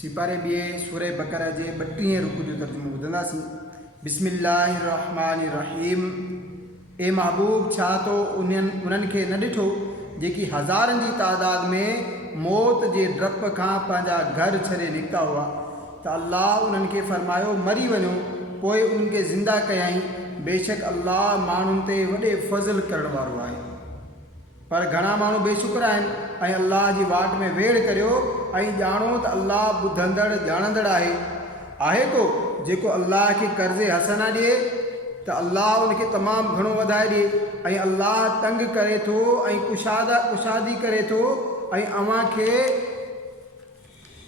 सिपारे ॿिए सूरह बक़रा जे 32 रुकू जो तर्जुमो ॿुधंदासीं। बिस्मिल्लाहिर्रहमानिर्रहीम। ए महबूब, छा तो उन्हनि खे न ॾिठो जेकी हज़ारनि जी तादाद में मौत जे डप खां पंहिंजा घर छॾे निकिता हुआ त अल्लाह उन्हनि खे फरमायो मरी वञो, पोइ उन्हनि खे ज़िंदा कयाईं। बेशक अल्लाह माण्हुनि ते वॾे फज़ल करण वारो आहे। पर घणा माण्हू बेशुक्र आहिनि ऐं अल्लाह जी वाट में वेड़ करियो ऐं ॼाणो त अल्लाह ॿुधंदड़ ॼाणंदड़ आहे को जेको अल्लाह खे कर्ज़े हसना ॾिए त अल्लाह उनखे तमामु घणो वधाए ॾिए, ऐं अल्लाह तंग करे थो ऐं कुशादी करे थो ऐं अव्हां खे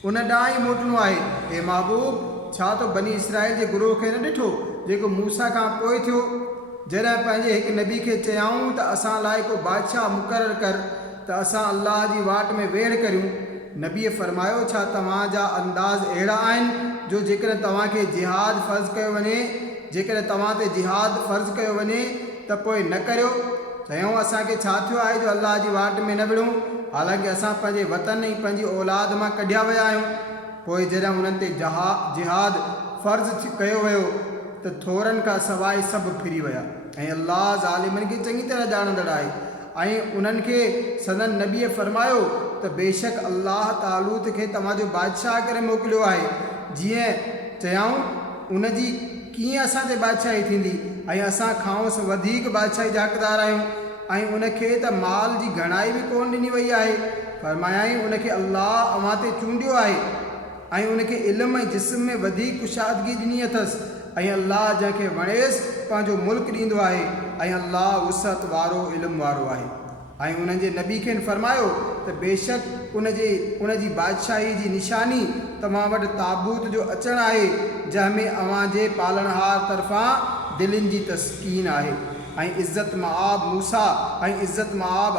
उन ॾांहुं ई मोटणो आहे। हे महबूब, छा तो बनी इसराइल जे गुरूह खे न ॾिठो जेको मूसा खां पोइ थियो, जॾहिं पंहिंजे हिकु नबी खे चयाऊं त असां लाइ को बादशाह मुक़ररु कर त असां अल्लाह जी वाट में वेड़ करियूं। नबीअ फरमायो, छा तव्हांजा अंदाज़ अहिड़ा आहिनि जो जेकॾहिं तव्हांखे जिहाद फ़र्ज़ु कयो वञे जेकॾहिं तव्हां ते जिहाद फ़र्ज़ु कयो वञे त पोइ न करियो। चयूं, असांखे छा थियो आहे जो अल्लाह जी वाट में न विढ़ूं, हालांकि असां पंहिंजे वतन ऐं पंहिंजी औलाद मां कढिया विया आहियूं। पोइ जॾहिं हुननि ते जिहाद फ़र्ज़ु कयो वियो त थोरनि खां सवाइ सभु फिरी विया, ऐं अल्लाह ज़ालिमनि खे चङी तरह ॼाणंदड़ आहे। ऐं उन्हनि खे सदन नबीअ फरमायो त बेशक अल्लाह तालूत खे तव्हांजो बादशाह करे मोकिलियो आहे। जीअं चयाऊं, उनजी कीअं असां ते बादशाही थींदी ऐं असां खांसि वधीक बादशाही जा हक़दार आहियूं, ऐं उनखे त माल जी घणाई बि कोन ॾिनी वई आहे। फरमायाईं, उनखे अल्लाह अव्हां ते चूंडियो आहे ऐं उनखे इल्म ऐं जिस्म में वधीक कुशादगी ॾिनी अथसि, ऐं अल्लाह जंहिंखे वणेसि पंहिंजो मुल्क ॾींदो आहे, ऐं अल्लाह वुसअत वारो इल्म वारो आहे। ऐं उन्हनि जे नबी खे फरमायो त बेशक उनजी बादशाही जी निशानी तव्हां वटि ताबूत जो अचणु आहे, जंहिंमें अव्हां जे पालनहार तरफ़ां दिलनि जी तस्कीन आहे, ऐं इज़त मआब मूसा ऐं इज़त मआब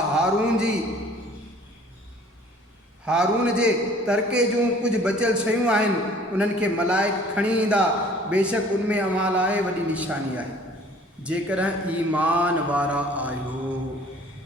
हारून जे तरके जूं कुझु बचियल शयूं आहिनि, उन्हनि खे मलाइक खणी ईंदा। बेशक उनमें अव्हां लाइ वॾी निशानी आहे जेकॾहिं ईमान वारा आहियो।